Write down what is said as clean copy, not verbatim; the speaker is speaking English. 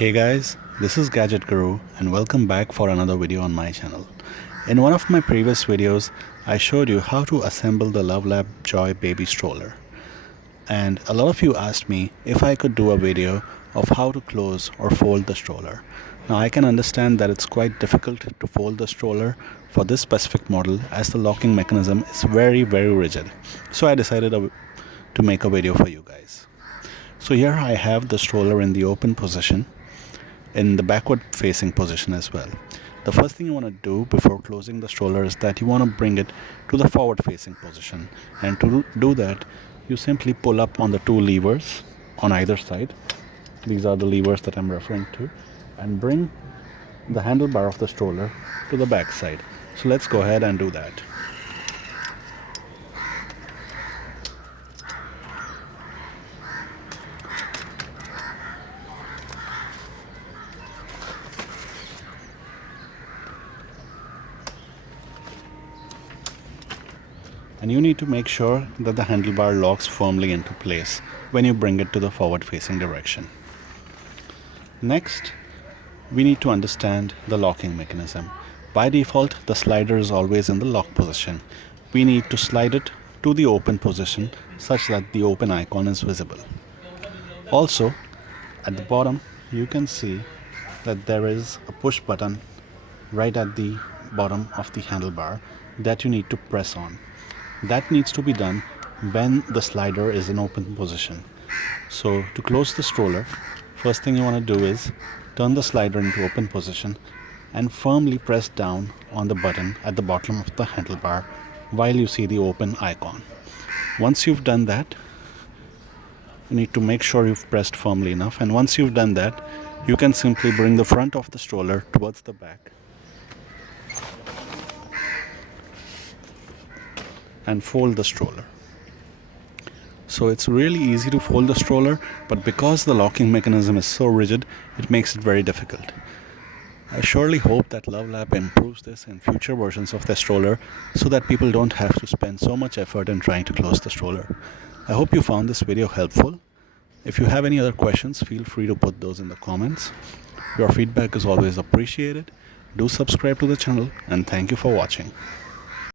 Hey guys, this is Gadget Guru and welcome back for another video on my channel. In one of my previous videos, I showed you how to assemble the LuvLap Joy baby stroller. And a lot of you asked me if I could do a video of how to close or fold the stroller. Now I can understand that it's quite difficult to fold the stroller for this specific model as the locking mechanism is very rigid. So I decided to make a video for you guys. So here I have the stroller in the open position, in the backward facing position as well. The first thing you want to do before closing the stroller is that you want to bring it to the forward facing position, and to do that you simply pull up on the two levers on either side. These are the levers that I'm referring to, and bring the handlebar of the stroller to the back side. So let's go ahead and do that. And you need to make sure that the handlebar locks firmly into place when you bring it to the forward facing direction. Next, we need to understand the locking mechanism. By default, the slider is always in the lock position. We need to slide it to the open position such that the open icon is visible. Also, at the bottom, you can see that there is a push button right at the bottom of the handlebar that you need to press on. That needs to be done when the slider is in open position. So to close the stroller, first thing you want to do is turn the slider into open position and firmly press down on the button at the bottom of the handlebar while you see the open icon. Once you've done that, you need to make sure you've pressed firmly enough, and once you've done that, you can simply bring the front of the stroller towards the back and fold the stroller. So it's really easy to fold the stroller, but because the locking mechanism is so rigid, it makes it very difficult. I surely hope that LuvLap improves this in future versions of their stroller so that people don't have to spend so much effort in trying to close the stroller. I hope you found this video helpful. If you have any other questions, feel free to put those in the comments. Your feedback is always appreciated. Do subscribe to the channel, and thank you for watching.